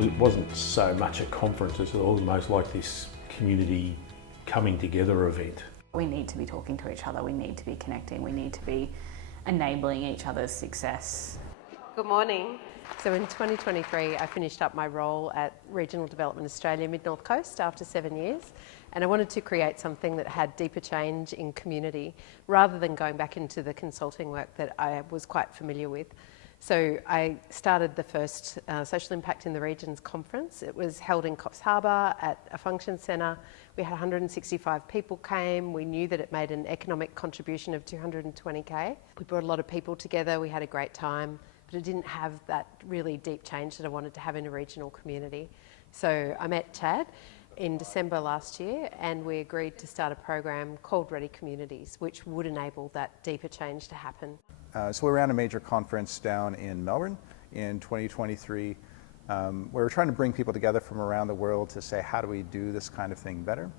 It wasn't so much a conference, it was almost like this community coming together event. We need to be talking to each other, we need to be connecting, we need to be enabling each other's success. Good morning. So in 2023 I finished up my role at Regional Development Australia Mid-North Coast after 7 years, and I wanted to create something that had deeper change in community rather than going back into the consulting work that I was quite familiar with. So I started the first Social Impact in the Regions conference. It was held in Coffs Harbour at a function centre. We had 165 people came. We knew that it made an economic contribution of 220k. We brought a lot of people together. We had a great time, but it didn't have that really deep change that I wanted to have in a regional community. So I met Chad in December last year, and we agreed to start a program called Ready Communities, which would enable that deeper change to happen. So we ran a major conference down in Melbourne in 2023. We were trying to bring people together from around the world to say, how do we do this kind of thing better?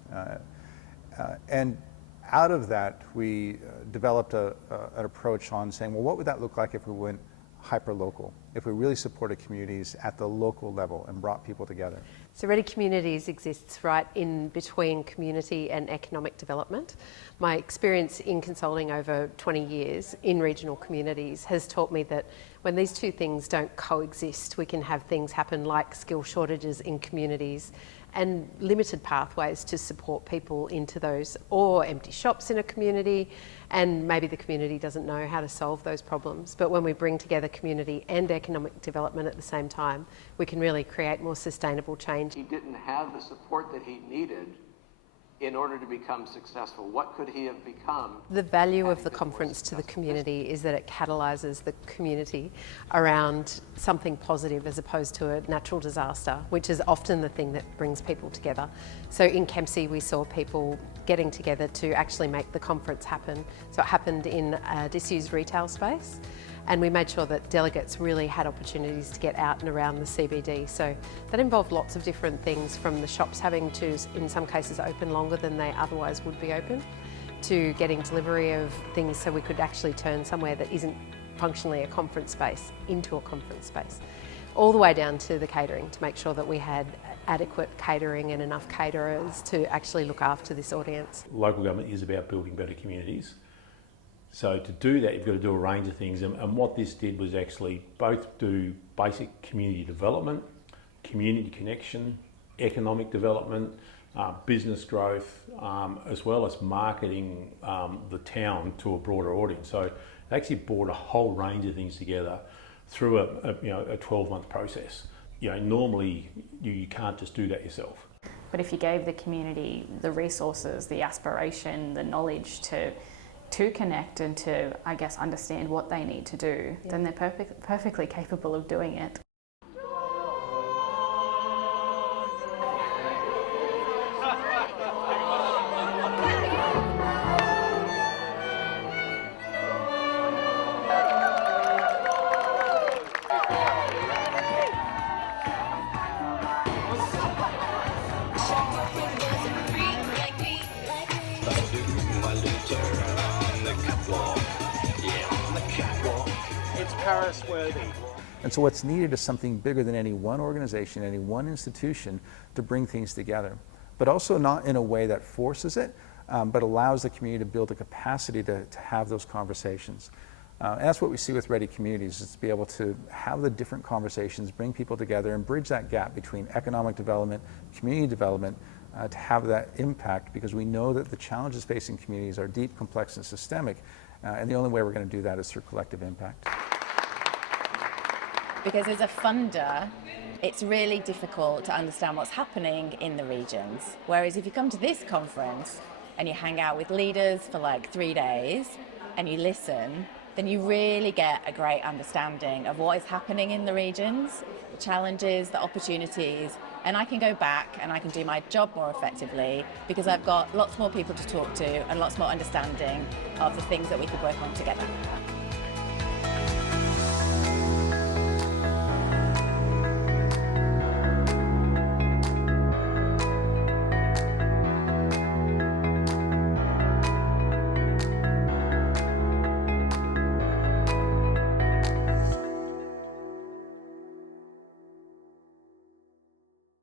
And out of that, we developed an approach on saying, well, what would that look like if we went hyper-local, if we really supported communities at the local level and brought people together? So Ready Communities exists right in between community and economic development. My experience in consulting over 20 years in regional communities has taught me that when these two things don't coexist, we can have things happen like skill shortages in communities and limited pathways to support people into those, or empty shops in a community, and maybe the community doesn't know how to solve those problems. But when we bring together community and economic development at the same time, we can really create more sustainable change. He didn't have the support that he needed in order to become successful. What could he have become? The value of the conference to the community is that it catalyses the community around something positive as opposed to a natural disaster, which is often the thing that brings people together. So in Kempsey we saw people getting together to actually make the conference happen. So it happened in a disused retail space, and we made sure that delegates really had opportunities to get out and around the CBD. So that involved lots of different things, from the shops having to, in some cases, open longer than they otherwise would be open, to getting delivery of things so we could actually turn somewhere that isn't functionally a conference space into a conference space, all the way down to the catering, to make sure that we had adequate catering and enough caterers to actually look after this audience. Local government is about building better communities. So to do that, you've got to do a range of things. And what this did was actually both do basic community development, community connection, economic development, business growth, as well as marketing the town to a broader audience. So it actually brought a whole range of things together through a 12-month process. Normally you can't just do that yourself. But if you gave the community the resources, the aspiration, the knowledge to connect and to, I guess, understand what they need to do, then they're perfectly capable of doing it. And so what's needed is something bigger than any one organization, any one institution, to bring things together. But also not in a way that forces it, but allows the community to build a capacity to have those conversations. And that's what we see with Ready Communities, is to be able to have the different conversations, bring people together and bridge that gap between economic development, community development, to have that impact, because we know that the challenges facing communities are deep, complex and systemic, and the only way we're going to do that is through collective impact. Because as a funder, it's really difficult to understand what's happening in the regions. Whereas if you come to this conference and you hang out with leaders for like 3 days and you listen, then you really get a great understanding of what is happening in the regions, the challenges, the opportunities, and I can go back and I can do my job more effectively because I've got lots more people to talk to and lots more understanding of the things that we could work on together.